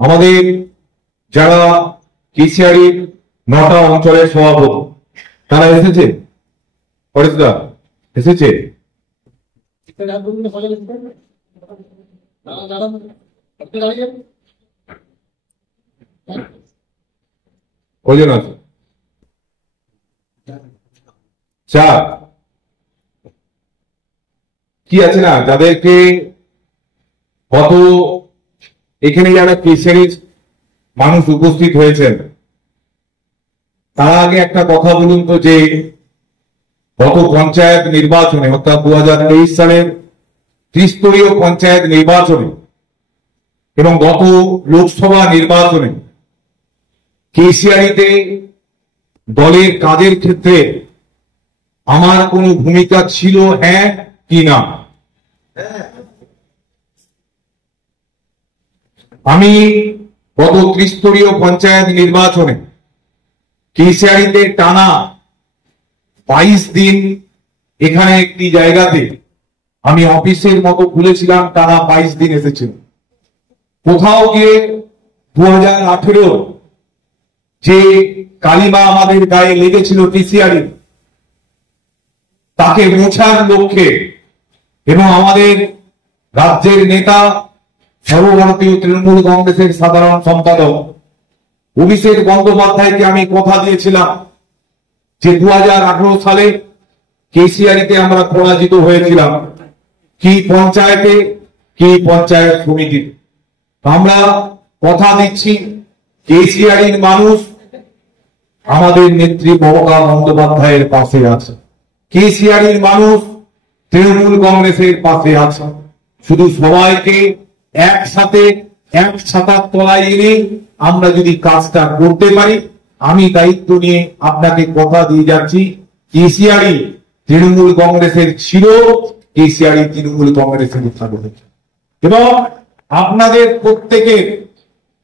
আমাদের যারা কেশিয়ারির 9টা অঞ্চলের সভাপতি তারা এসেছে, পরেশদা এসেছে। কজন আছে? 4। কি আছে না যাদেরকে গত এখানে যারা কেশিয়ারির মানুষ উপস্থিত হয়েছেন তার আগে একটা কথা বলুন তো, যে গত পঞ্চায়েত নির্বাচনে অর্থাৎ 2023 সালের ত্রিস্তরীয় পঞ্চায়েত নির্বাচনে এবং গত লোকসভা নির্বাচনে কেশিয়ারিতে দলের কাজের ক্ষেত্রে আমার কোনো ভূমিকা ছিল, হ্যাঁ কি না? আমি গত ত্রিস্তরীয় পঞ্চায়েত নির্বাচনে কেশিয়ারিতে টানা 22 দিন এখানে একটি জায়গাতে আমি অফিসের মতো খুলেছিলাম, টানা 22 দিন এসেছিল। কোথাও গিয়ে 2018 যে কালিমা আমাদের গায়ে লেগেছিল কেশিয়ারি, তাকে মোছার লক্ষ্যে এবং আমাদের রাজ্যের নেতা সর্বভারতীয় তৃণমূল কংগ্রেসের সাধারণ সম্পাদক অভিষেক বন্দ্যোপাধ্যায়কে আমি কথা দিয়েছিলাম যে 2018 সালে কেশিয়ারিতে আমরা পরাজিত হয়েছিলাম, কি পঞ্চায়েতে কি পঞ্চায়েত সমিতিতে। আমরা কথা দিচ্ছি কেশিয়ারির মানুষ আমাদের নেত্রী মমতা বন্দ্যোপাধ্যায়ের পাশে আছে, কেশিয়ারির মানুষ তৃণমূল কংগ্রেসের পাশে আছে। শুধু সবাইকে একসাথে এক ছাতার তলায় এনে আমরা যদি কাজটা করতে পারি, আমি দায়িত্ব নিয়ে আপনাকে কথা দিয়ে যাচ্ছি, কেশিয়ারি তৃণমূল কংগ্রেসের ছিল, কেশিয়ারি তৃণমূল কংগ্রেসের থাকবে। এবং আপনাদের প্রত্যেকের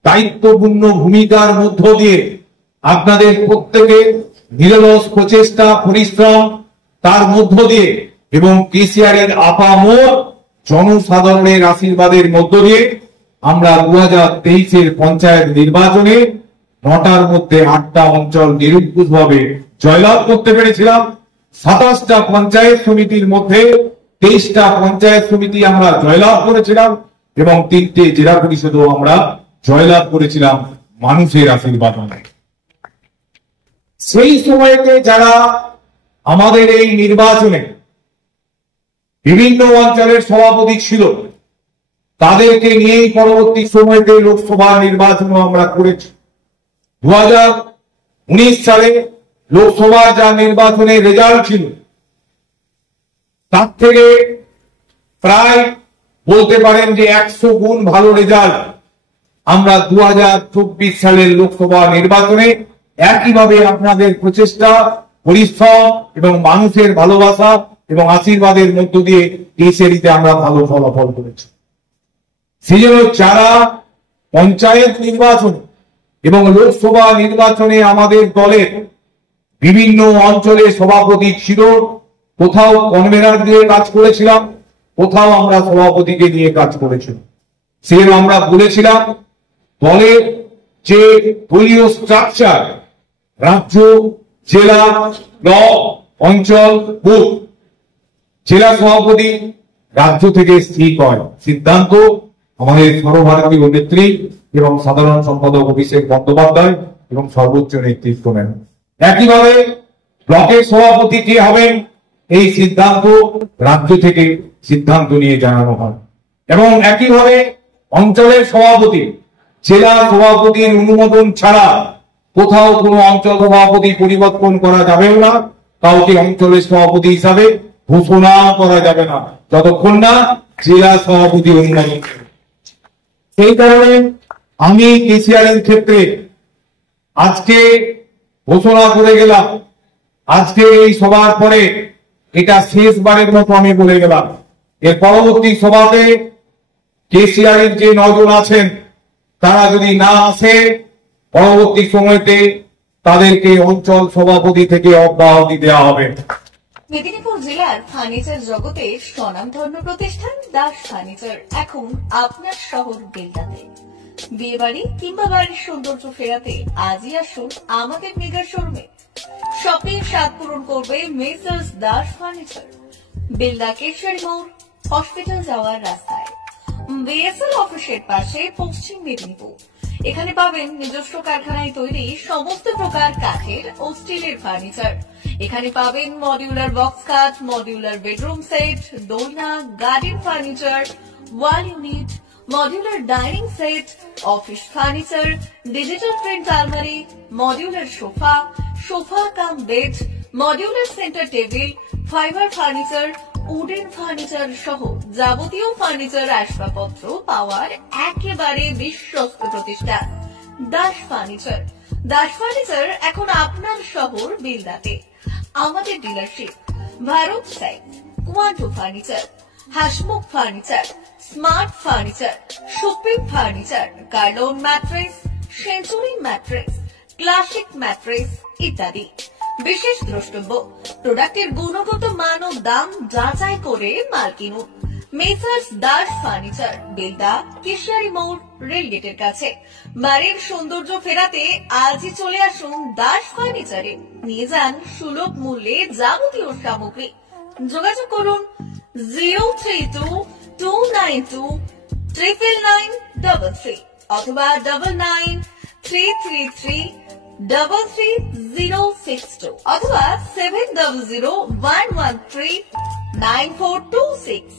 দায়িত্বপূর্ণ ভূমিকার মধ্য দিয়ে আপনাদের প্রত্যেকের নিরলস প্রচেষ্টা পরিশ্রম তার মধ্য দিয়ে এবং কেশিয়ারির আপামর জনসাধারণের আশীর্বাদের মধ্য দিয়ে আমরা 2023-এর পঞ্চায়েত নির্বাচনে 9টার মধ্যে 8টা অঞ্চল নিরঙ্কুশভাবে জয়লাভ করতে পেরেছিলাম। 27টা পঞ্চায়েত সমিতির মধ্যে 23টা পঞ্চায়েত সমিতি আমরা জয়লাভ করেছিলাম এবং 3টে জেলা পরিষদও আমরা জয়লাভ করেছিলাম মানুষের আশীর্বাদ। সেই সময়তে যারা আমাদের এই নির্বাচনে বিভিন্ন অঞ্চলের সভাপতি ছিল তাদেরকে নিয়েই পরবর্তী সময়তে লোকসভা নির্বাচন আমরা করেছি। 2019 সালে লোকসভার যা নির্বাচনের রেজাল্ট ছিল তার থেকে প্রায় বলতে পারেন যে 100 গুণ ভালো রেজাল্ট আমরা 2024 সালের লোকসভা নির্বাচনে একইভাবে আপনাদের প্রচেষ্টা পরিশ্রম এবং মানুষের ভালোবাসা এবং আশীর্বাদের মধ্য দিয়ে কেশিয়ারিতে আমরা ভালো ফলাফল করেছি। সেই জন্য যারা পঞ্চায়েত নির্বাচন এবং লোকসভা নির্বাচনে আমাদের দলের বিভিন্ন অঞ্চলে সভাপতি ছিল, কোথাও কনভেনার দিয়ে কাজ করেছিলাম, কোথাও আমরা সভাপতিকে নিয়ে কাজ করেছিলাম। সেজন্য আমরা বলেছিলাম দলের যে দলীয় স্ট্রাকচার রাজ্য, জেলা, ব্লক, অঞ্চল, বুথ, জেলা সভাপতি রাজ্য থেকে ঠিক হয়, সিদ্ধান্ত আমাদের সর্বভারতীয় নেত্রী এবং সাধারণ সম্পাদক অভিষেক বন্দ্যোপাধ্যায় এবং সর্বোচ্চ নেতৃত্ব নেন। একইভাবে ব্লকের সভাপতি কে হবেন এই সিদ্ধান্ত রাজ্য থেকে সিদ্ধান্ত নিয়ে জানানো হয় এবং একইভাবে অঞ্চলের সভাপতি জেলা সভাপতির অনুমোদন ছাড়া কোথাও কোনো অঞ্চল সভাপতি পরিবর্তন করা যাবে না, কাউকে অঞ্চলের সভাপতি হিসাবে ঘোষণা করা যাবে না যতক্ষণ না জেলা সভাপতি অনুমোদন। সেই কারণে আমি কেশিয়ারির ক্ষেত্রে আজকে ঘোষণা করে গেলাম, আজকে এই সভার পরে এটা শেষবারের মতো আমি বলে গেলাম, এর পরবর্তী সভাতে কেশিয়ারির যে 9 জন আছেন তারা যদি না আসে পরবর্তী সময়তে তাদেরকে অঞ্চল সভাপতি থেকে অব্যাহতি দেওয়া হবে। মেদিনীপুর জেলার ফার্নিচার জগতে স্বনামধন্য প্রতিষ্ঠান দাস ফার্নিচার এখন আপনার শহর বেলদাতে। বিয়ে বাড়ি কিংবা বাড়ির সৌন্দর্য ফেরাতে আজই আসুন আমাদের মেগা শোরুমে। শপিং স্বাদ পূরণ করবে মেসার্স দাস ফার্নিচার, বেলদা কেশরী মোড়, হসপিটাল যাওয়ার রাস্তায়, বিএসএল অফিসের পাশে, পশ্চিম মেদিনীপুর। এখানে পাবেন নিজস্ব কারখানায় তৈরি সমস্ত প্রকার কাঠের ও স্টিলের ফার্নিচার। এখানে পাবেন মডিউলার বক্স খাট, মডিউলার বেডরুম সেট, দোলনা, garden furniture, wall unit, modular dining set, office furniture, digital print আলমারি, modular sofa, sofa cum bed, modular centre table, fibre furniture, wooden furniture সহ যাবতীয় ফার্নিচার আসবাবপত্র পাওয়ার একেবারে বিশ্বস্ত প্রতিষ্ঠান দাস ফার্নিচার। দাস ফার্নিচার এখন আপনার শহর বেলদাতে। আমাদের dealership Bharat side, Quanto furniture, Hasmukh furniture, smart furniture, Supreme furniture, Curlon mattress, Century mattress, classic mattress ইত্যাদি। বিশেষ দ্রষ্টব্য, প্রোডাক্টের গুণগত মান ও দাম যাচাই করে মাল কিনুন। মেসার্স দাস ফার্নিচার, বেলদা কেশরী মোড়, রেলগেটের কাছে। বাড়ির সৌন্দর্য ফেরাতে আজই চলে আসুন দাস ফার্নিচারে, নিয়ে যান সুলভ মূল্যে যাবতীয় সামগ্রী। যোগাযোগ করুন 03229299933 অথবা 9933333062 অথবা 7001139426।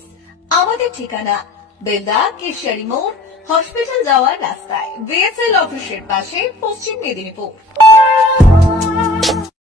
আমাদের ঠিকানা বেলদা কেশরী মোড়, হসপিটাল যাওয়ার রাস্তায়, বিএসএল অফিসের পাশে, পশ্চিম মেদিনীপুর।